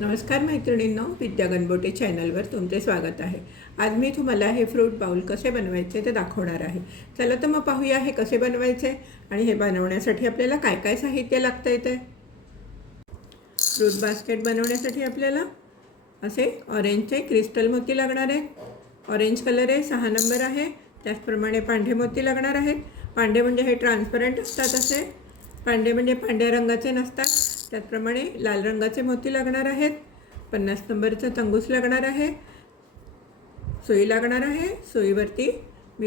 नमस्कार मैत्रिणींनो, विद्या गणबोटे चॅनलवर तुमचे स्वागत आहे। आज मी तुम्हाला हे फ्रूट बाउल कसे बनवायचे ते दाखवणार आहे। चला तर मग पाहूया हे कसे बनवायचे आणि हे बनवण्यासाठी आपल्याला काय काय साहित्य लागतं ते। फ्रूट बास्केट बनवण्यासाठी आपल्याला असे ऑरेंजचे क्रिस्टल मोती लागणार आहेत। ऑरेंज कलर आहे, 6 नंबर आहे। त्याचप्रमाणे पांढरे मोती लागणार आहेत। पांढरे म्हणजे हे ट्रान्सपरंट असतात, असे पांढरे म्हणजे पांढऱ्या रंगाचे नसतात। त्याचप्रमाणे लाल रंगाचे मोती लागणार आहेत। 50 नंबरचा तंगूस लागणार आहे। सुई लागणार आहे। सुईवरती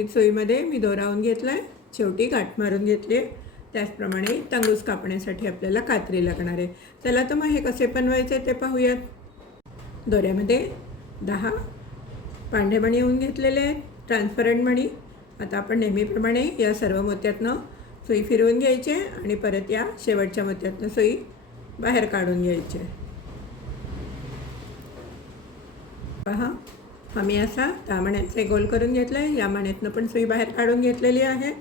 सुईमध्ये मी दोरावून घेतला आहे, शेवटी गाठ मारून घेतली आहे। त्याचप्रमाणे तंगूस कापण्यासाठी आपल्याला कात्री लागणार आहे। चला तर मग हे कसे बनवायचे ते पाहूयात। दोऱ्यामध्ये 10 पांढरे मणी येऊन घेतलेले आहेत, ट्रान्सपरंट मणी। आता आपण नेहमीप्रमाणे या सर्व मोत्यातनं सुई फिरवून घ्यायची आणि परत या शेवटच्या मोत्यातनं सुई बाहेर काढून घ्यायचे। पहा, आम्ही असा 10 मण्यांचा गोल करून घेतला आहे। या मण्यातनं पण सुई बाहेर काढून घेतलेली आहे।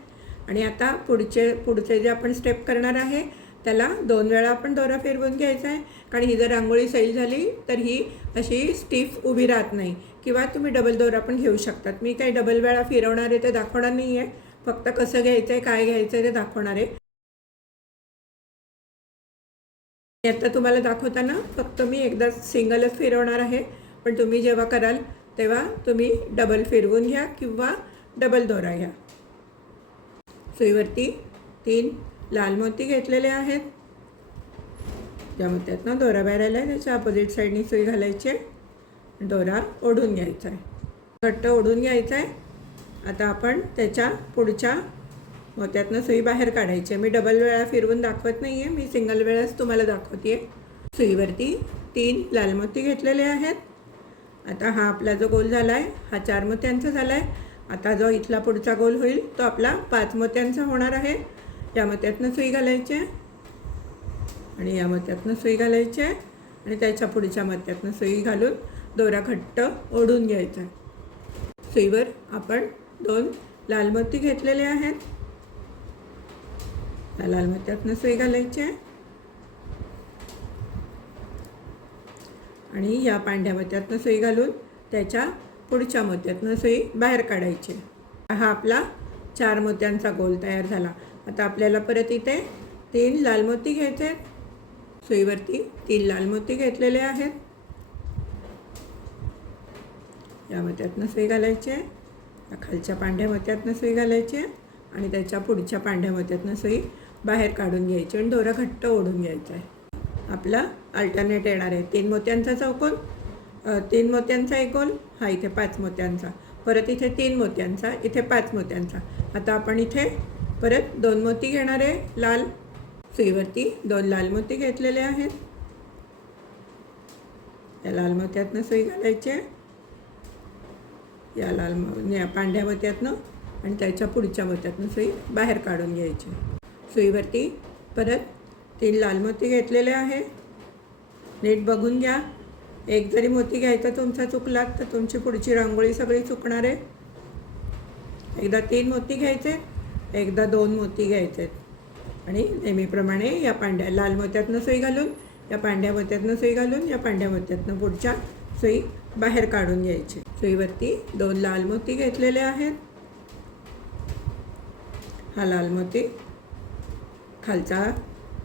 आणि आता पुढचे जे आपण स्टेप करणार आहे त्याला 2 वेळा आपण दोरा फिरवून घ्यायचा आहे। कारण ही जर रांगोळी सैल झाली तर ही अशी स्टिफ उभी राहत नाही, किंवा तुम्ही डबल दोरा पण घेऊ शकतात। मी काही डबल वेळा फिरवणार आहे ते दाखवणार नाही आहे, फक्त कसं घ्यायचं आहे काय घ्यायचं आहे ते दाखवणार आहे। आता तुम्हाला दाखवताना फक्त मी एकदा सिंगलच फिरवणार आहे, पण तुम्ही जेव्हा कराल तेव्हा तुम्ही डबल फिरवून घ्या किंवा डबल दोरा घ्या। सुईवरती 3 लाल मोती घेतलेले आहेत। त्या मोत्यातनं दोरा बाहेर आला आहे, त्याच्या अपोजिट साईडनी सुई घालायची आहे। दोरा ओढून घ्यायचा आहे, घट्ट ओढून घ्यायचा आहे। आता आपण त्याच्या पुढच्या मोत्यातनं सुई बाहेर काढायची आहे। मी डबल वेळा फिरवून दाखवत नाही आहे, मी सिंगल वेळाच तुम्हाला दाखवते आहे। सुईवरती 3 लाल मोती घेतलेले आहेत। आता हा आपला जो गोल झाला आहे हा 4 मोत्यांचा झाला आहे। आता जो इथला पुढचा गोल होईल तो आपला 5 मोत्यांचा होणार आहे। या मोत्यातनं सुई घालायची आहे आणि या मोत्यातनं सुई घालायची आहे आणि त्याच्या पुढच्या मोत्यातनं सुई घालून दोरा घट्ट ओढून घ्यायचा आहे। सुईवर आपण 2 लाल मोती घेतलेले आहेत। या लाल मोत्यातनं सुई घालायची आहे आणि या पांढऱ्या मोत्यातनं सुई घालून त्याच्या पुढच्या मोत्यातनं सुई बाहेर काढायची। हा आपला 4 मोत्यांचा गोल तयार झाला। आता आपल्याला परत इथे 3 लाल मोती घ्यायचे आहेत। सुईवरती 3 लाल मोती घेतलेले आहेत। या मोत्यातनं सुई घालायची आहे, या खालच्या पांढऱ्या मोत्यातनं सुई घालायची आहे आणि त्याच्या पुढच्या पांढऱ्या मोत्यातनं सुई बाहेर काढून घ्यायची आणि दोरा घट्ट ओढून घ्यायचा आहे। आपला अल्टरनेट येणार आहे। 3 मोत्यांचा चौकोन, 3 मोत्यांचा एक गोल, हा इथे 5 मोत्यांचा, परत इथे 3 मोत्यांचा, इथे 5 मोत्यांचा। आता आपण इथे परत 2 मोती घेणार आहे लाल। सुईवरती 2 लाल मोती घेतलेले आहेत। या लाल मोत्यातनं सुई घालायची आहे, या पांढऱ्या मोत्यातनं आणि त्याच्या पुढच्या मोत्यातनं सुई बाहेर काढून घ्यायची। सुईवरती परत 3 लाल मोती घेतलेले आहे। नीट बघून घ्या, एक जरी मोती घ्यायचा तुमचा चुकला तर तुमची पुढची रांगोळी सगळी चुकणार आहे। एकदा 3 मोती घ्यायचे, एकदा 2 मोती घ्यायचे आणि नेहमीप्रमाणे या लाल मोत्यातनं सुई घालून, या पांढऱ्या मोत्यातनं सुई घालून, या पांढऱ्या मोत्यातनं पुढच्या सुई बाहेर काढून घ्यायची। सुईवरती 2 लाल मोती घेतलेले आहेत। हा लाल मोती, खालचा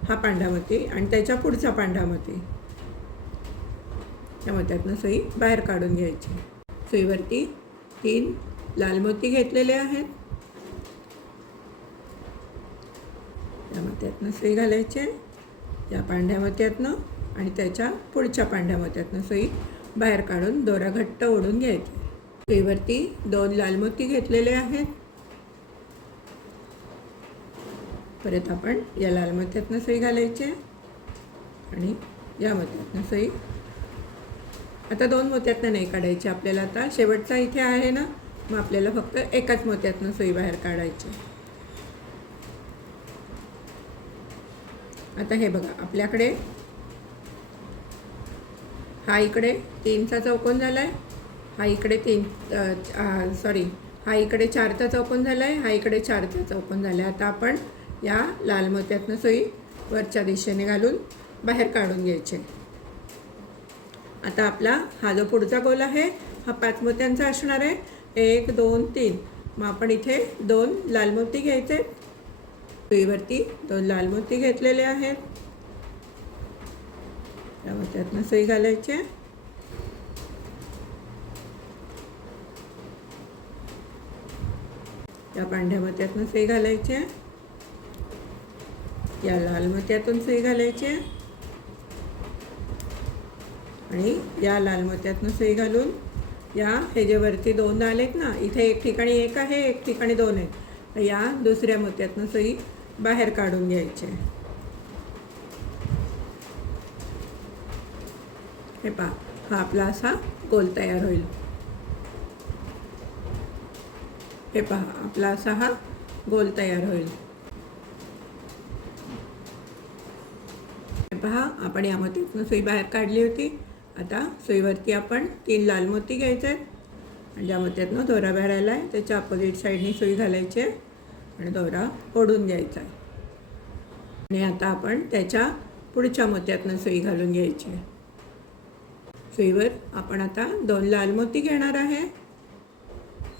हा पांढरा मोती आणि त्याच्या पुढचा पांढरा मोती, त्या मोत्यातनं सुई बाहेर काढून घ्यायची। सुईवरती 3 लाल मोती घेतलेले आहेत। या मोत्यातनं सुई घालायची, या पांढऱ्या मोत्यातनं आणि त्याच्या पुढच्या पांढऱ्या मोत्यातनं सुई बाहेर काढून दोरा घट्ट ओढून घ्यायची। सुईवरती 2 लाल मोती घेतलेले आहेत। परत आपण या लाल मोत्यातनं सुई घालायची आणि या मोत्यातनं सुई, आता 2 मोत्यातनं नाही काढायची आपल्याला, आता शेवटचा इथे आहे ना, मग आपल्याला फक्त एकाच मोत्यातनं सुई बाहेर काढायची। आता हे बघा, आपल्याकडे हा इकडे 3चा चौकोन झाला आहे, हा इकडे हा इकडे 4चा चौकोन झाला आहे, हा इकडे 4चा चौकोन झाला आहे। आता आपण या लाल मोत्यातनं सुई वरच्या दिशेने घालून बाहेर काढून घ्यायचे। आता आपला हा जो पुढचा गोल आहे हा 5 मोत्यांचा असणार आहे. 1 2 3. मग आपण इथे 2 लाल मोती घ्यायचे. सुईवरती 2 लाल मोती घेतलेले आहेत. त्या मोत्यातनं सुई घालायची. या पांढऱ्या मोत्यातून सुई घालायची. या लाल मोत्यातून सुई घालायची आणि या लाल मोत्यातून सुई घालून हे जे वरती 2 आलेत ना, इथे एक ठिकाणी 1 आहे, एक ठिकाणी 2 आहेत, तर या दुसऱ्या मोत्यातून सुई बाहेर काढून घ्यायची. हे पहा, हा आपला असा गोल तयार होईल. हे पहा, आपला असा हा गोल तयार होईल. हे पहा, आपण या मोतीतून सुई बाहेर काढली होती. आता सुईवरती आपण 3 लाल मोती घ्यायचे आहेत आणि ज्या मोत्यातनं दोरा बाहेर आला आहे त्याच्या अपोजिट साईडनी सुई घालायची आहे आणि दोरा ओढून घ्यायचा आहे. आणि आता आपण त्याच्या पुढच्या मोत्यातनं सुई घालून घ्यायची आहे. सुईवर आपण आता 2 लाल मोती घेणार आहे.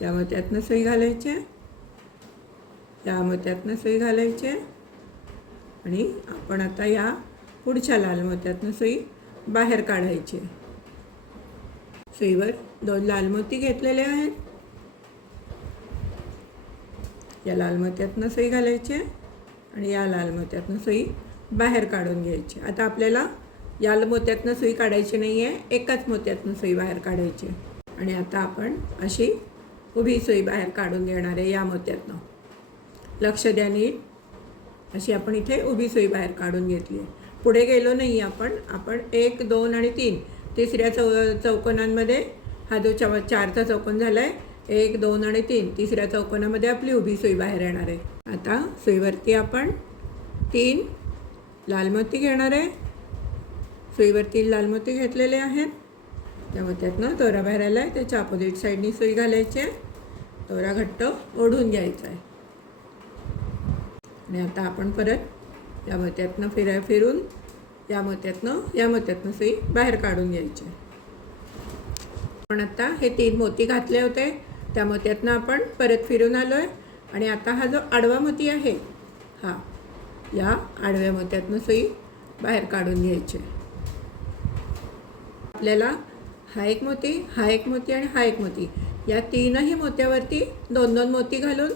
या मोत्यातनं सुई घालायची. या मोत्यातनं सुई घालायची आणि आपण आता या पुढच्या लाल मोत्यातनं सुई बाहेर काढायची. सुईवर 2 लाल मोती घेतलेले आहेत. या लाल मोत्यातनं सुई घालायची आणि या लाल मोत्यातनं सुई बाहेर काढून घ्यायची. आता आपल्याला या मोत्यातनं सुई काढायची नाही आहे, एकाच मोत्यातनं सुई बाहेर काढायची. आणि आता आपण अशी उभी सुई बाहेर काढून घेणार आहे. या मोत्यातनं लक्ष द्या नीट. अशी आपण इथे उभी सुई बाहेर काढून घेतली आहे. पुढे गेलो नाही आपण 1 2 आणि 3 तिसऱ्या चौकोनांमध्ये हा जो 4चा चौकोन झाला आहे, 1 2 आणि 3 तिसऱ्या चौकोनामध्ये आपली उभी सुई बाहेर येणार आहे. आता सुईवरती आपण 3 लाल मोती घेणार आहे. सुईवर 3 लाल मोती घेतलेले आहेत. त्या मोत्यातनं दोरा बाहेर आला आहे त्याच्या अपोजिट साईडनी सुई घालायची आहे. दोरा घट्ट ओढून घ्यायचा आहे. आणि आता आपण परत या मोत्यातनं फिरून या मोत्यातनं सुई बाहेर काढून घ्यायची. आपण आता हे 3 मोती घातले होते त्या मोत्यातनं आपण परत फिरून आलो आहे आणि आता हा जो आडवा मोती आहे या आडव्या मोत्यातनं सुई बाहेर काढून घ्यायची. आपल्याला हा एक मोती, हा एक मोती आणि हा एक मोती या 3ही मोत्यावरती 2-2 मोती घालून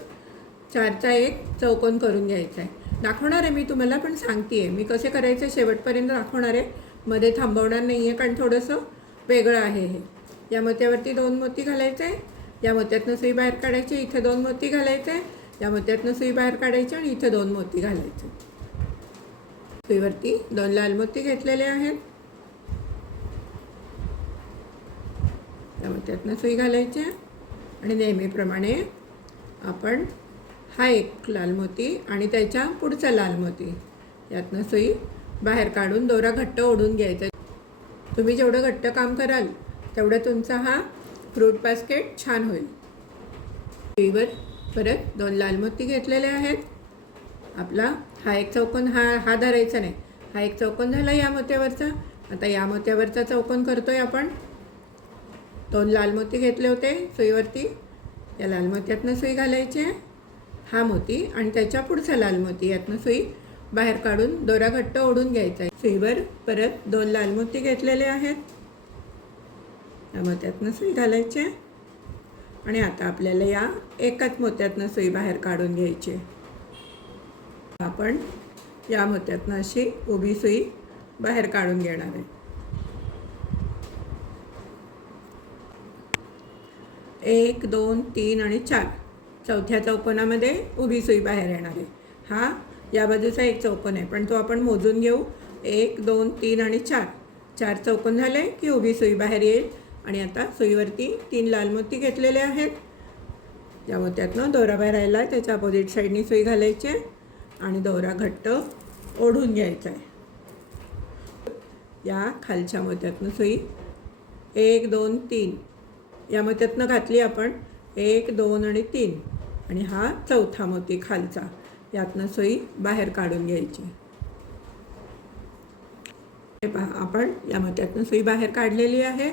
4चा एक चौकोन करून घ्यायचा आहे. दाखवणार आहे मी तुम्हाला, पण सांगते आहे मी कसे करायचे शेवटपर्यंत दाखवणार आहे. मध्ये थांबवणार नाही आहे कारण थोडंसं वेगळं आहे हे. या मोत्यावरती 2 मोती घालायचे. या मोत्यातनं सुई बाहेर काढायची. इथे 2 मोती घालायचे. या मोत्यातनं सुई बाहेर काढायची आणि इथे 2 मोती घालायचे. सुईवरती 2 लाल मोती घेतलेले आहेत. या मोत्यातनं सुई घालायची आणि नेहमीप्रमाणे आपण हा एक लाल मोती आणि त्याच्या पुढचा लाल मोती यातनं सुई बाहेर काढून दोरा घट्ट ओढून घ्यायचा. तुम्ही जेवढं घट्ट काम कराल तेवढं तुमचा हा फ्रूट बास्केट छान होईल. सुईवर परत 2 लाल मोती घेतलेले आहेत. आपला हा एक चौकोन हा धरायचा नाही. हा एक चौकोन झाला या मोत्यावरचा. आता या मोत्यावरचा चौकोन करतोय आपण. 2 लाल मोती घेतले होते सुईवरती. या लाल मोत्यातनं सुई घालायची. हा मोती आणि त्याच्या पुढचा लाल मोती यातनं सुई बाहेर काढून दोरा घट्ट ओढून घ्यायचा आहे. सुईवर परत 2 लाल मोती घेतलेले आहेत. या मोत्यातनं सुई घालायची आणि आता आपल्याला या एकाच मोत्यातनं सुई बाहेर काढून घ्यायची. आपण या मोत्यातनं अशी उभी सुई बाहेर काढून घेणार आहे. 1 2 3 आणि 4 चौथ्या चौकोनामध्ये उभी सुई बाहेर येणार आहे. हा या बाजूचा एक चौकोन आहे पण तो आपण मोजून घेऊ. 1 2 3 आणि 4 चौकोन झाले की उभी सुई बाहेर येईल. आणि आता सुईवरती 3 लाल मोती घेतलेले आहेत. या मोत्यातनं दोरा बाहेर आला आहे त्याच्या अपोजिट साईडनी सुई घालायची आणि दोरा घट्ट ओढून घ्यायचा आहे. या खालच्या मोत्यातनं सुई 1 2 3 या मोत्यातनं घातली आपण. 1 2 आणि 3 आणि हा चौथा मोती खालचा यातनं सुई बाहेर काढून घ्यायची. हे पहा, आपण या मोत्यातनं सुई बाहेर काढलेली आहे.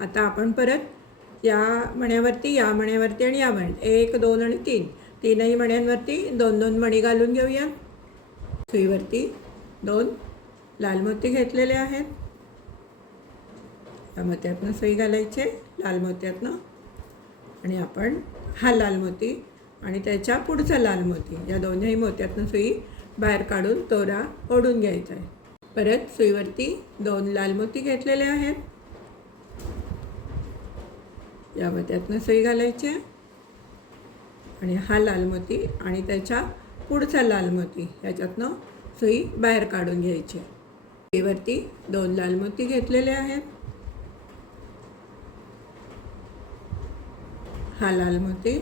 आता आपण परत या मण्यावरती, या मण्यावरती आणि या मण 1 2 आणि 3 तीनही मण्यांवरती 2 मणी घालून घेऊया. सुईवरती 2 लाल मोती घेतलेले आहेत. या मोत्यातनं सुई घालायचे, लाल मोत्यातनं, आणि आपण हा लाल मोती आणि त्याच्या पुढचा लाल मोती या दोन्ही मोत्यातनं सुई बाहेर काढून दोरा ओढून घ्यायचा आहे. परत सुईवरती 2 लाल मोती घेतलेले आहेत. या मोत्यातनं सुई घालायची आणि हा लाल मोती आणि त्याच्या पुढचा लाल मोती याच्यातनं सुई बाहेर काढून घ्यायची. सुईवरती 2 लाल मोती घेतलेले आहेत. हा लाल मोती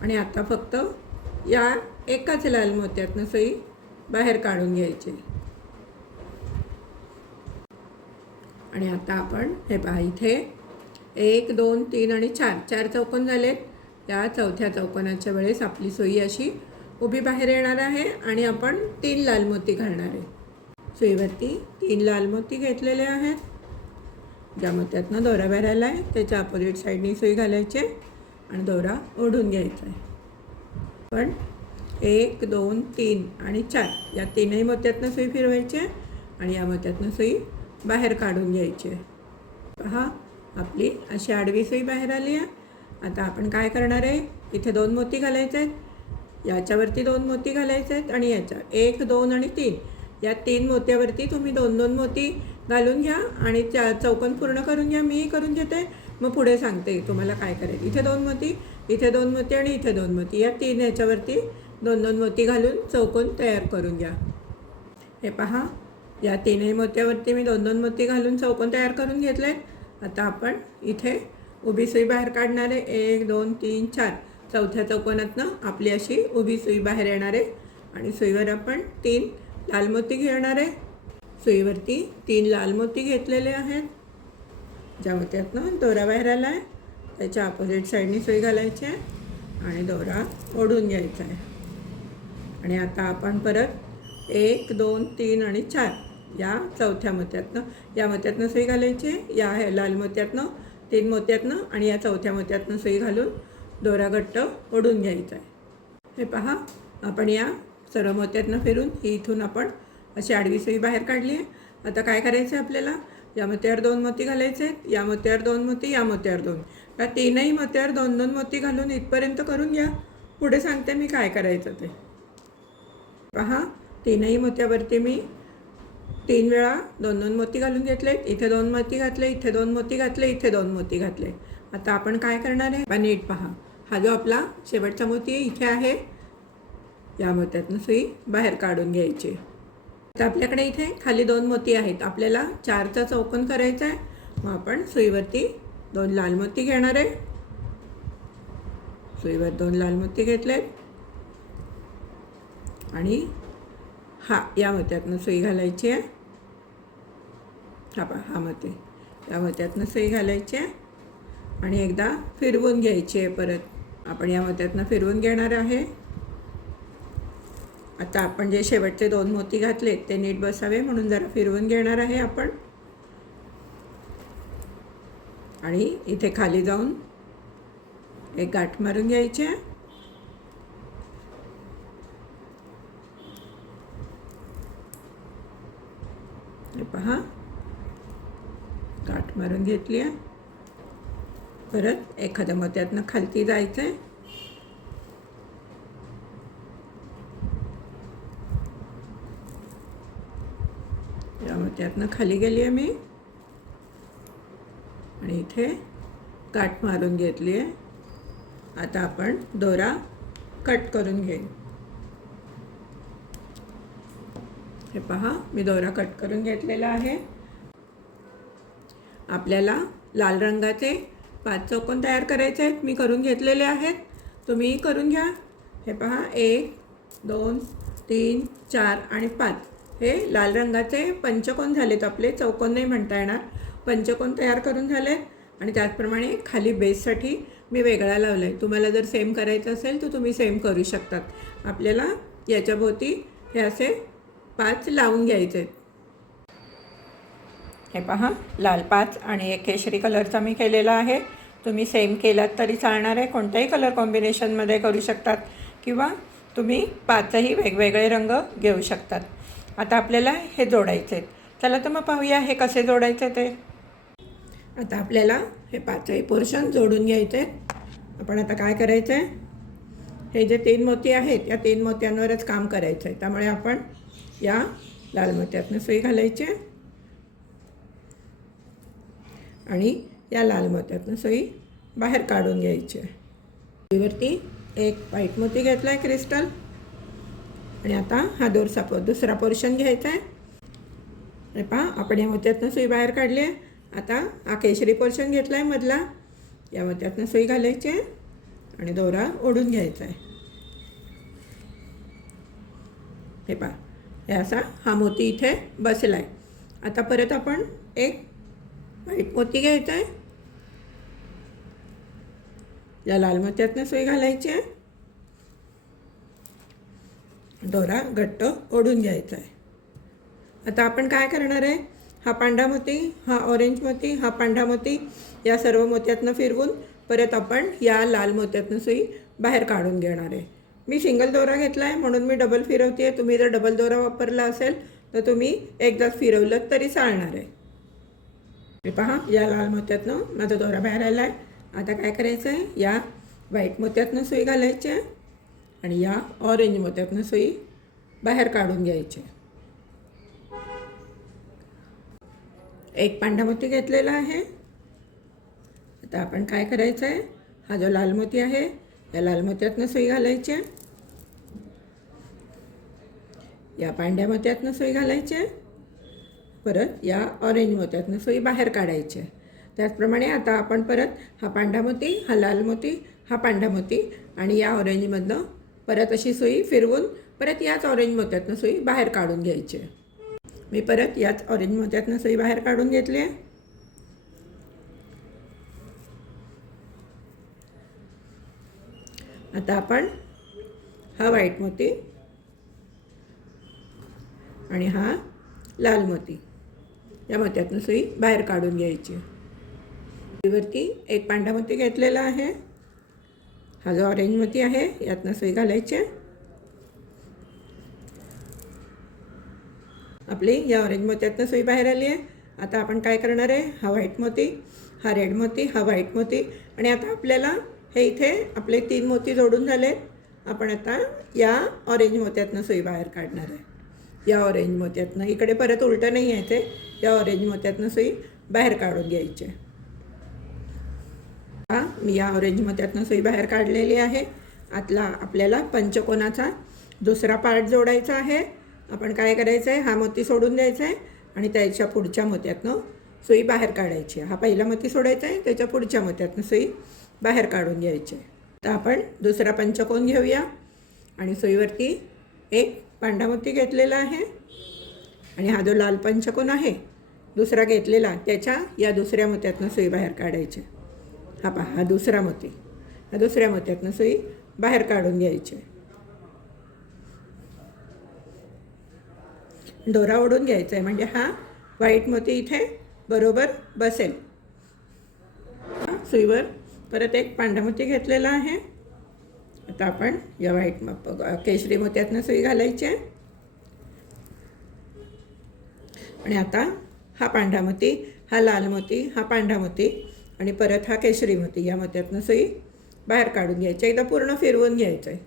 आणि आता फक्त या एकाच लाल मोत्यातनं सुई बाहेर काढून घ्यायची. आणि आता आपण हे पहा, इथे 1 2 3 आणि 4 चौकोन झालेत. या चौथ्या चौकोनाच्या वेळेस आपली सुई अशी उभी बाहेर येणार आहे आणि आपण 3 लाल मोती घालणार आहे. सुईवरती 3 लाल मोती घेतलेले आहेत. ज्या मोत्यातनं दोरा बाहेर आला आहे त्याच्या अपोजिट साईडनी सुई घालायची आणि दोरा ओढून घ्यायचा आहे. पण 1 2 3 आणि 4 या तीनही मोत्यातनं सुई फिरवायची आणि या मोत्यातनं सुई बाहेर काढून घ्यायची आहे. पहा, आपली अशी आडवी सुई बाहेर आली आहे. आता आपण काय करणार आहे, इथे 2 मोती घालायचे आहेत, याच्यावरती 2 मोती घालायचे आहेत आणि याच्या 1 2 आणि 3 या 3 मोत्यावरती तुम्ही 2 मोती घालून घ्या आणि चौकोन पूर्ण करून घ्या. मी करून घेते, मग पुढे सांगते तुम्हाला काय करायचं. इथे 2 मोती, इथे 2 मोती आणि इथे 2 मोती या 3 याच्यावरती 2 मोती घालून चौकोन तयार करून घ्या. हे पहा, या 3ही मोत्यावरती मी 2 मोती घालून चौकोन तयार करून घेतलेत. आता आपण इथे उभी सुई बाहेर काढणार आहे. 1 2 3 4 चौथ्या चौकोनातनं आपली अशी उभी सुई बाहेर येणार आहे आणि सुईवर आपण 3 लाल मोती घेणार आहे. सुईवरती 3 लाल मोती घेतलेले आहेत. ज्या मोत्यातनं दोरा बाहेर आला आहे त्याच्या अपोजिट साईडनी सुई घालायची आहे आणि दोरा ओढून घ्यायचा आहे. आणि आता आपण परत 1 2 3 आणि 4 या चौथ्या मोत्यातनं, या मोत्यातनं सुई घालायची, या लाल मोत्यातनं 3 मोत्यातनं आणि या चौथ्या मोत्यातनं सुई घालून दोरा घट्ट ओढून घ्यायचा आहे. हे पहा, आपण या सर्व मोत्यातनं फिरून इथून आपण अशी आडवी सुई बाहेर काढली आहे. आता काय करायचं आहे आपल्याला, या मोत्यावर 2 मोती घालायचे आहेत, या मोत्यावर 2 मोती, या मोत्यावर 2, या तीनही मोत्यावर 2 मोती घालून इथपर्यंत करून घ्या. पुढे सांगते मी काय करायचं ते. पहा, तीनही मोत्यावरती मी 3 वेळा 2 मोती घालून घेतले. इथे 2 मोती घातले, इथे 2 मोती घातले, इथे 2 मोती घातले. आता आपण काय करणार आहे, नीट पहा. हा जो आपला शेवटचा मोती इथे आहे, या मोत्यातनं सुई बाहेर काढून घ्यायची. आता आपल्याकडे इथे खाली 2 मोती आहेत. आपल्याला 4चा चौकोन करायचा आहे. मग आपण सुईवरती 2 लाल मोती घेणार आहे. सुईवर 2 लाल मोती घेतलेत आणि या मोत्यातनं सुई घालायची आहे. हा मोती, या मोत्यातनं सुई घालायची आहे आणि एकदा फिरवून घ्यायची आहे. परत आपण या मोत्यातनं फिरवून घेणार आहे. आता आपण जे शेवटचे 2 मोती घातलेत ते नीट बसावे म्हणून जरा फिरवून घेणार आहे आपण. आणि इथे खाली जाऊन एक गाठ मारून घ्यायची आहे. हे पहा, गाठ मारून घेतली आहे. परत एखाद्या मोत्यातनं खालती जायचं आहे. या मोत्यातनं खाली गेली आहे मी आणि इथे गाठ मारून घेतली आहे. आता आपण दोरा कट करून घेऊ. हे पहा, मी दोरा कट करून घेतलेला आहे. आपल्याला लाल रंगाचे 5 चौकोन तयार करायचे आहेत. मी करून घेतलेले आहेत, तुम्ही करून घ्या. हे पहा, 1 2 3 4 आणि 5 हे लाल रंगाचे पंचकोन झालेत आपले. चौकोन नाही म्हणता येणार, पंचकोन तयार करून झालेत. आणि त्याचप्रमाणे खाली बेससाठी मी वेगळा लावला आहे. तुम्हाला जर सेम करायचं असेल तर तुम्ही सेम करू शकतात. आपल्याला याच्या भोवती हे असे 5 लावून घ्यायचे आहेत. हे पहा, लाल 5 आणि एक केशरी कलरचा मी केलेला आहे. तुम्ही सेम केलात तरी चालणार आहे. कोणत्याही कलर कॉम्बिनेशनमध्ये करू शकतात किंवा तुम्ही 5ही वेगवेगळे रंग घेऊ शकतात. आता आपल्याला हे जोडायचे आहेत. चला तर मग पाहूया हे कसे जोडायचे ते. आता आपल्याला हे 5ही पोर्शन जोडून घ्यायचे आहेत. आपण आता काय करायचं आहे, हे जे 3 मोती आहेत या 3 मोत्यांवरच काम करायचं आहे. त्यामुळे आपण या लाल मोत्यातनं सुई घालायची आणि या लाल मोत्यातनं सुई बाहेर काढून घ्यायची आहे. सुईवरती एक व्हाईट मोती घेतला आहे क्रिस्टल आणि आता हा दुसरा पोर्शन घ्यायचा आहे. आणि पहा, आपण या मोत्यातनं सुई बाहेर काढली आहे. आता हा केशरी पोर्शन घेतला आहे मधला, या मोत्यातनं सुई घालायची आहे आणि दोरा ओढून घ्यायचा आहे. हे पहा, हे असा हा मोती इथे बसला आहे. आता परत आपण एक व्हाईट मोती घ्यायचा आहे, या लाल मोत्यातनं सुई घालायची आहे, दोरा घट्ट ओढून घ्यायचा आहे. आता आपण काय करणार आहे, हा पांढरा मोती, हा ऑरेंज मोती, हा पांढरा मोती या सर्व मोत्यातनं फिरवून परत आपण या लाल मोत्यातनं सुई बाहेर काढून घेणार आहे. मी सिंगल दोरा घेतला आहे म्हणून मी डबल फिरवते आहे. तुम्ही जर डबल दोरा वापरला असेल तर तुम्ही एकदाच फिरवलं तरी चालणार आहे. हे पहा, या लाल मोत्यातनं माझा दोरा बाहेर आला आहे. आता काय करायचं आहे, या व्हाईट मोत्यातनं सुई घालायची आहे आणि या ऑरेंज मोत्यातनं सुई बाहेर काढून घ्यायची. एक पांढरा मोती घेतलेला आहे. आता आपण काय करायचं आहे, हा जो लाल मोती आहे या लाल मोत्यातनं सुई घालायची आहे, या पांढऱ्या मोत्यातनं सुई घालायची आहे, परत या ऑरेंज मोत्यातनं सुई बाहेर काढायची आहे. त्याचप्रमाणे आता आपण परत हा पांढरा मोती, हा लाल मोती, हा पांढरा मोती आणि या ऑरेंजमधनं परत अशी सुई फिरवून परत याच ऑरेंज मोत्यातनं सुई बाहेर काढून घ्यायची आहे. मी परत याच ऑरेंज मोत्यातनं सुई बाहेर काढून घेतली आहे. आता आपण हा व्हाईट मोती आणि हा लाल मोती या मोत्यातनं सुई बाहेर काढून घ्यायची. सुईवरती एक पांढरा मोती घेतलेला आहे, हा जो ऑरेंज मोती आहे यातनं सुई घालायची. आपली या ऑरेंज मोत्यातनं सुई बाहेर आली आहे. आता आपण काय करणार आहे, हा व्हाईट मोती, हा रेड मोती, हा व्हाईट मोती आणि आता आपल्याला हे इथे आपले 3 मोती जोडून झाले. आपण आता या ऑरेंज मोत्यातनं सुई बाहेर काढणार आहे. या ऑरेंज मोत्यातनं इकडे परत उलटं नाही यायचे, या ऑरेंज मोत्यातनं सुई बाहेर काढून घ्यायची. मी या ऑरेंज मोत्यातनं सुई बाहेर काढलेली आहे. आतला आपल्याला पंचकोनाचा दुसरा पार्ट जोडायचा आहे. आपण काय करायचं आहे, हा मोती सोडून द्यायचा आहे आणि त्याच्या पुढच्या मोत्यातनं सुई बाहेर काढायची. हा पहिला मोती सोडायचा आहे, त्याच्या पुढच्या मोत्यातनं सुई बाहेर काढून घ्यायची. तर आपण दुसरा पंचकोन घेऊया आणि सुईवरती एक पांढरा मोती घेतलेला आहे आणि हा जो लाल पंचकोन आहे दुसरा घेतलेला त्याच्या या दुसऱ्या मोत्यातनं सुई बाहेर काढायची. हा पहा, हा दुसरा मोती, हा दुसऱ्या मोत्यातनं सुई बाहेर काढून घ्यायची. दोरा ओढून घ्यायचा आहे म्हणजे हा व्हाईट मोती इथे बरोबर बसेल. सुईवर परत एक पांढरा मोती घेतलेला आहे. आता आपण या व्हाईट केशरी मोत्यातनं सुई घालायची आहे आणि आता हा पांढरा मोती, हा लाल मोती, हा पांढरा मोती आणि परत हा केशरी मोती या मोत्यातनं सुई बाहेर काढून घ्यायची. एकदा पूर्ण फिरवून घ्यायचं आहे.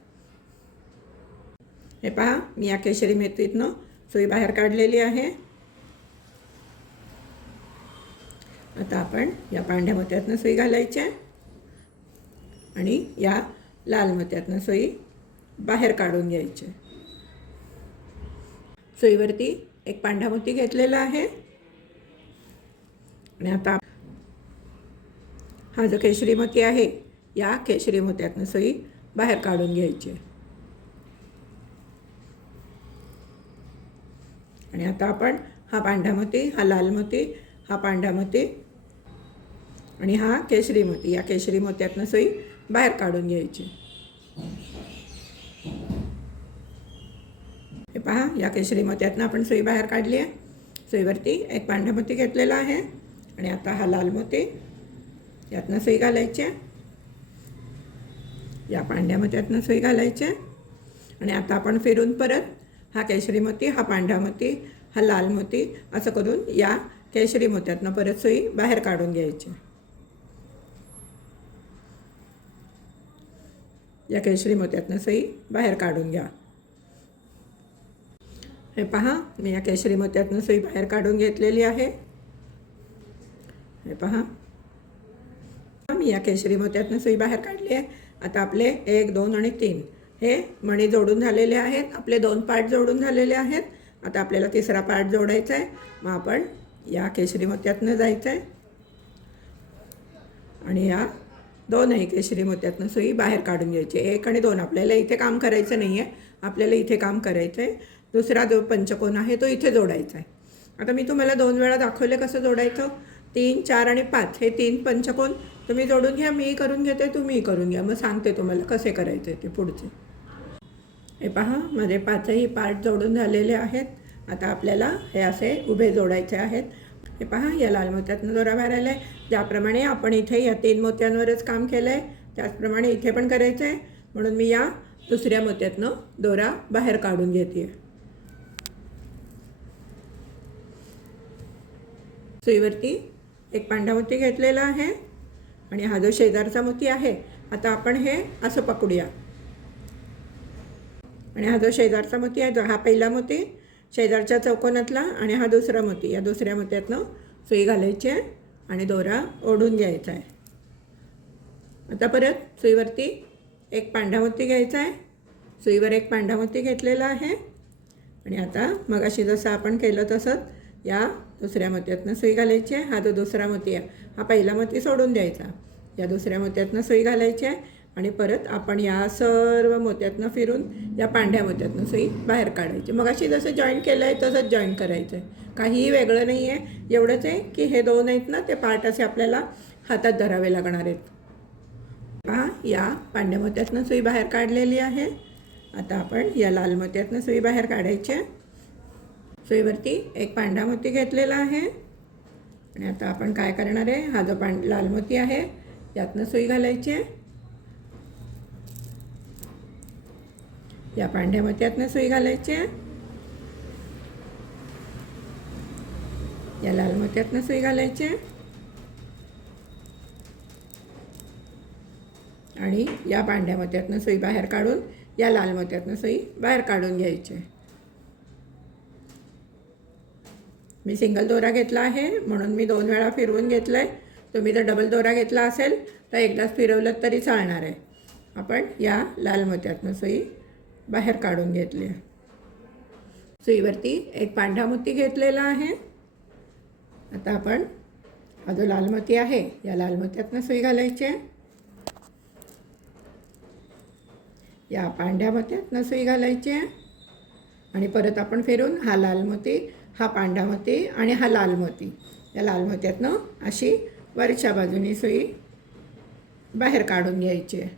हे पहा, मी या केशरी मोतीतनं सुई बाहेर काढलेली आहे. आता आपण या पांढऱ्या मोत्यातनं सुई घालायची आहे आणि या लाल मोत्यातनं सुई बाहेर काढून घ्यायची. सुईवरती एक पांढरा मोती घेतलेला आहे आणि आता हा जो केशरी मोती आहे या केशरी मोत्यातनं सुई बाहेर काढून घ्यायची. आणि आता आपण हा पांढरा मोती, हा लाल मोती, हा पांढरा मोती आणि हा केशरी मोती या केशरी मोत्यातनं सुई बाहेर काढून घ्यायची. हे पहा, या केशरी मोत्यातनं आपण सुई बाहेर काढली आहे. सुईवरती एक पांढरा मोती घेतलेला आहे आणि आता हा लाल मोती यातनं सुई घालायची आहे, या पांढऱ्या मोत्यातनं सुई घालायची आहे आणि आता आपण फिरून परत हा केशरी मोती, हा पांढरा मोती, हा लाल मोती असं करून या केशरी मोत्यातनं परत सुई बाहेर काढून घ्यायची. या केशरी मोत्यातनं सुई बाहेर काढून घ्या. हे पहा, मी या केशरी मोत्यातनं सुई बाहेर काढून घेतलेली आहे. हे पहा, मी या केशरी मोत्यातनं सुई बाहेर काढली आहे. आता आपले 1, 2 आणि 3 हे मणी जोडून झालेले आहेत. आपले 2 पार्ट जोडून झालेले आहेत. आता आपल्याला तिसरा पार्ट जोडायचा आहे. मग आपण या केशरी मोत्यातनं जायचं आहे आणि या 2ही केशरी मोत्यातनं सुई बाहेर काढून घ्यायची. 1 आणि 2 आपल्याला इथे काम करायचं नाही आहे, आपल्याला इथे काम करायचं आहे. दुसरा जो पंचकोन आहे तो इथे जोडायचा आहे. आता मी तुम्हाला 2 वेळा दाखवले कसं जोडायचं. 3, 4 आणि 5 हे 3 पंचकोन तुम्ही जोडून घ्या. मी करून घेते, तुम्ही करून घ्या. मग सांगते तुम्हाला कसे करायचे ते पुढचे. हे पहा, माझे 5ही पार्ट जोडून झालेले आहेत. आता आपल्याला हे असे उभे जोडायचे आहेत. हे पहा, या लाल मोत्यातनं दोरा भरायला आहे. ज्याप्रमाणे आपण इथे या 3 मोत्यांवरच काम केलं आहे त्याचप्रमाणे इथे पण करायचं आहे. म्हणून मी या दुसऱ्या मोत्यातनं दोरा बाहेर काढून घेते. सुईवरती एक पांढरा मोती घेतलेला आहे आणि हा जो शेजारचा मोती आहे, आता आपण हे असं पकडूया आणि हा जो शेजारचा मोती आहे, हा पहिला मोती शेजारच्या चौकोनातला आणि हा दुसरा मोती, या दुसऱ्या मोत्यातनं सुई घालायची आहे आणि दोरा ओढून घ्यायचा आहे. आता परत सुईवरती एक पांढरा मोती घ्यायचा आहे. सुईवर एक पांढरा मोती घेतलेला आहे आणि आता मगाशी जसं आपण केलं तसंच या दुसऱ्या मोत्यातनं सुई घालायची आहे. हा जो दुसरा मोती आहे, हा पहिला मोती सोडून द्यायचा. या दुसऱ्या मोत्यातनं सुई घालायची आहे आणि परत आपण या सर्व मोत्यातनं फिरून या पांढऱ्या मोत्यातनं सुई बाहेर काढायची. मगाशी जसं जॉईंट केलं आहे तसंच जॉईंट करायचं आहे. काहीही वेगळं नाही आहे. एवढंच आहे की हे 2 आहेत ना, ते पार्ट असे आपल्याला हातात धरावे लागणार आहेत. पहा, या पांढऱ्या मोत्यातनं सुई बाहेर काढलेली आहे. आता आपण या लाल मोत्यातनं सुई बाहेर काढायची आहे. सुईवरती एक पांढरा मोती घेतलेला आहे आणि आता आपण काय करणार आहे, हा जो लाल मोती आहे यातनं सुई घालायची आहे. या पांढऱ्या मोत्यातनं सुई घालायची आहे. या लाल मोत्यातनं सुई घालायची आहे आणि या पांढऱ्या मोत्यातनं सुई बाहेर काढून या लाल मोत्यातनं सुई बाहेर काढून घ्यायची आहे. मी सिंगल दोरा घेतला आहे म्हणून मी 2 वेळा फिरवून घेतलं आहे. तुम्ही जर डबल दोरा घेतला असेल तर एकदाच फिरवलं तरी चालणार आहे. आपण या लाल मोत्यातनं सुई बाहेर काढून घेतली आहे. सुईवरती एक पांढरा मोती घेतलेला आहे. आता आपण हा जो लाल मोती आहे या लाल मोत्यातनं सुई घालायची आहे. या पांढऱ्या मोत्यातनं सुई घालायची आहे आणि परत आपण फिरून हा लाल मोती, हा पांढरा मोती आणि हा लाल मोती, या लाल मोत्यातनं अशी वरच्या बाजूनी सुई बाहेर काढून घ्यायची आहे.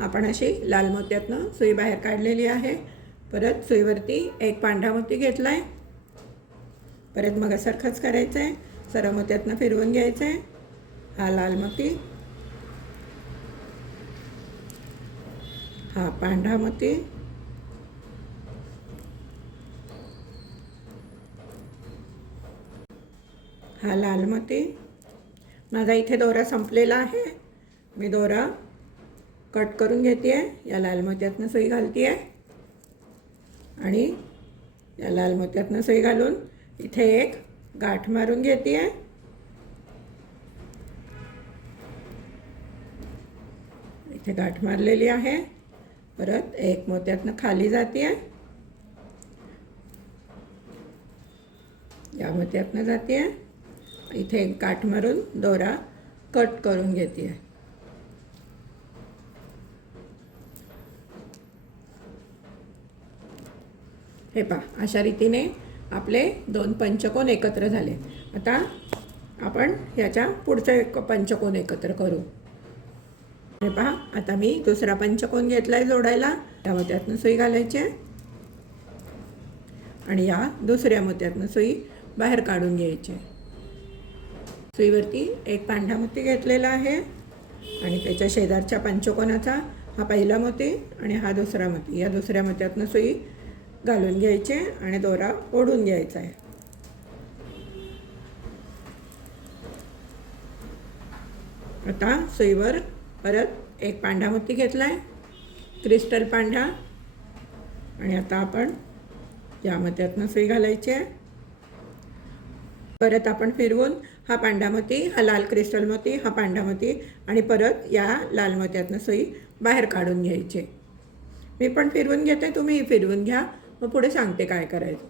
आपण अशी लाल मोत्यातनं सुई बाहेर काढलेली आहे. परत सुईवरती एक पांढरा मोती घेतला आहे. परत मग सारखंच करायचं आहे. सर्व मोत्यातनं फिरवून घ्यायचं आहे. हा लाल मोती, हा पांढरा मोती, हा लाल मोती. माझा इथे दोरा संपलेला आहे. मी दोरा कट करून घेते आहे. या लाल मोत्यातनं सुई घालते आहे आणि या लाल मोत्यातनं सुई घालून इथे एक गाठ मारून घेते आहे. इथे गाठ मारलेली आहे. परत एक मोत्यातनं खाली जाते आहे. या मोत्यातनं जाते आहे. इथे एक गाठ मारून दोरा कट करून घेते आहे. हे पहा, अशा रीतीने आपले 2 पंचकोन एकत्र झाले. आता आपण ह्याच्या पुढचं एक पंचकोन एकत्र करू. हे पहा, आता मी दुसरा पंचकोन घेतला आहे जोडायला. त्यामुळे त्यातनं सुई घालायची आहे. आणि या दुसऱ्या मोत्यातनं सुई बाहेर काढून घ्यायची. सुईवरती एक पांढरा मोती घेतलेला आहे आणि त्याच्या शेजारच्या पंचकोनाचा हा पहिला मोती आणि हा दुसरा मोती. या दुसऱ्या मोत्यातनं सुई घालून घ्यायची आणि दोरा ओढून घ्यायचा आहे. आता सुईवर परत एक पांढरा मोती घेतला आहे, क्रिस्टल पांढरा, आणि आता आपण या मोत्यातनं सुई घालायची आहे. परत आपण फिरवून हा पांढरा मोती, हा लाल क्रिस्टल मोती, हा पांढरा मोती आणि परत या लाल मोत्यातनं सुई बाहेर काढून घ्यायची. मी पण फिरवून घेते, तुम्हीही फिरवून घ्या, मग पुढे सांगते काय करायचं.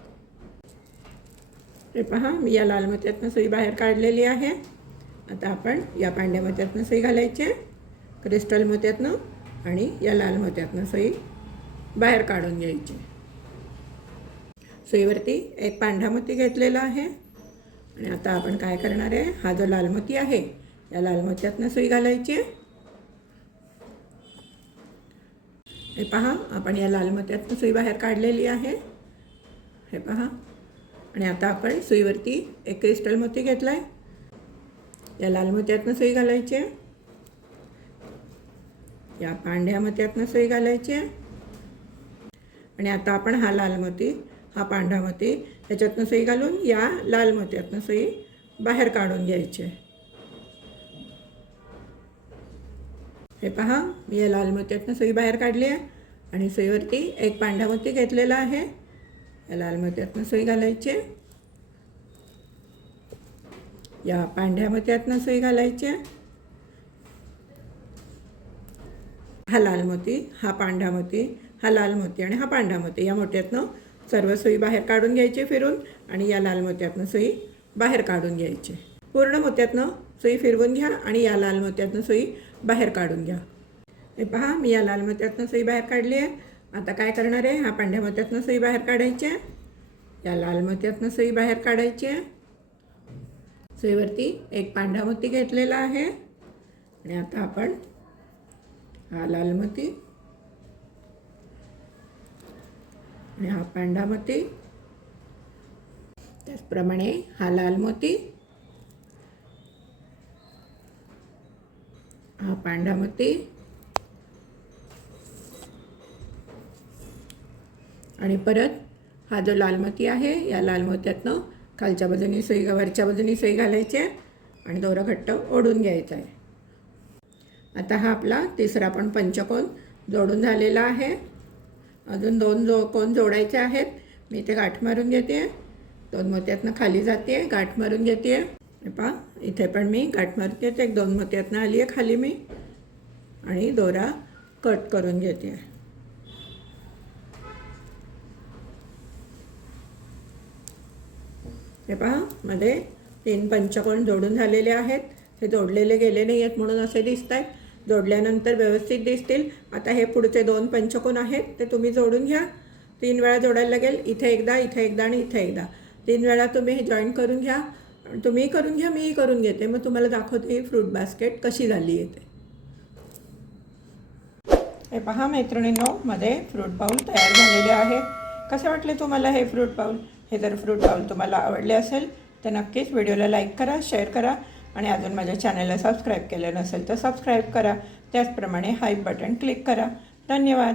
हे पहा, मी या लाल मोत्यातनं सुई बाहेर काढलेली आहे. आता आपण या पांढऱ्या मोत्यातनं सुई घालायची, क्रिस्टल मोत्यातनं, आणि या लाल मोत्यातनं सुई बाहेर काढून घ्यायची. सुईवरती एक पांढरा मोती घेतलेला आहे आणि आता आपण काय करणार आहे, हा जो लाल मोती आहे या लाल मोत्यातनं सुई घालायची. हे पहा, आपण या लाल मोत्यातनं सुई बाहेर काढलेली आहे. हे पहा, आणि आता आपण सुईवरती एक क्रिस्टल मोती घेतला आहे, या लाल मोत्यातनं सुई घालायची, या पांढऱ्या मोत्यातनं सुई घालायची, आणि आता आपण हा लाल मोती, हा पांढरा मोती याच्यातनं सुई घालून या लाल मोत्यातनं सुई बाहेर काढून घ्यायची. हे पहा, मी या लाल मोत्यातनं सुई बाहेर काढली आहे आणि सुईवरती एक पांढरा मोती घेतलेला आहे, या लाल मोत्यातनं सुई घालायची, या पांढऱ्या मोत्यातनं सुई घालायची, हा लाल मोती, हा पांढरा मोती, हा लाल मोती आणि हा पांढरा मोती, या मोत्यातनं सर्व सुई बाहेर काढून घ्यायची फिरून आणि या लाल मोत्यातनं सुई बाहेर काढून घ्यायची. पूर्ण मोत्यातनं सुई फिरवून घ्या आणि या लाल मोत्यातनं सुई बाहेर काढून घ्या. हे पहा, मी या लाल मोत्यातनं सुई बाहेर काढली आहे. आता काय करणार आहे, हा पांढऱ्या मोत्यातनं सुई बाहेर काढायची, या लाल मोत्यातनं सुई बाहेर काढायची. सुईवरती एक पांढरा मोती घेतलेला आहे आणि आता आपण हा लाल मोती आणि हा पांढरा मोती, त्याचप्रमाणे हा लाल मोती, हा पांढरा मोती आणि परत हा जो लाल मोती आहे या लाल मोत्यातनं खालच्या बाजूने सुई, वरच्या बाजूने सुई घालायची आणि दोरा घट्ट ओढून घ्यायचा आहे. आता हा आपला तिसरा पण पंचकोन जोडून झालेला आहे. अजून दोन कोण जोडायचे आहेत. मी ते गाठ मारून घेते, दोन मोत्यातनं खाली जाते, गाठ मारून घेते. पहा, इथे पण मी गाठ मारते, ते एक दोन मोत्यातनं आली आहे खाली मी, आणि दोरा कट करून घेते. हे पहा, मध्ये 3 पंचकोन जोडून झालेले आहेत. हे जोडलेले गेले नाही आहेत म्हणून असे दिसत आहेत. जोडल्यानंतर व्यवस्थित दिसतील. आता हे पुढचे 2 पंचकोन आहेत ते तुम्ही जोडून घ्या. 3 वेळा जोडायला लागेल. इथे एकदा, इथे एकदा आणि इथे एकदा. 3 वेळा तुम्ही हे जॉईन करून घ्या. तुम्हीही करून घ्या, मीही करून घेते. मग तुम्हाला दाखवते ही फ्रूट बास्केट कशी झाली आहे ते. हे पहा मैत्रिणींनो, मध्ये फ्रूट बाउल तयार झालेले आहे. कसे वाटले तुम्हाला हे फ्रूट बाउल? हे जर फ्रूट बाउल तुम्हाला आवडले असेल तर नक्कीच व्हिडिओला लाईक करा, शेअर करा आणि अजून माझ्या चॅनलला सबस्क्राईब केलं नसेल तर सबस्क्राईब करा. त्याचप्रमाणे हाय बटन क्लिक करा. धन्यवाद.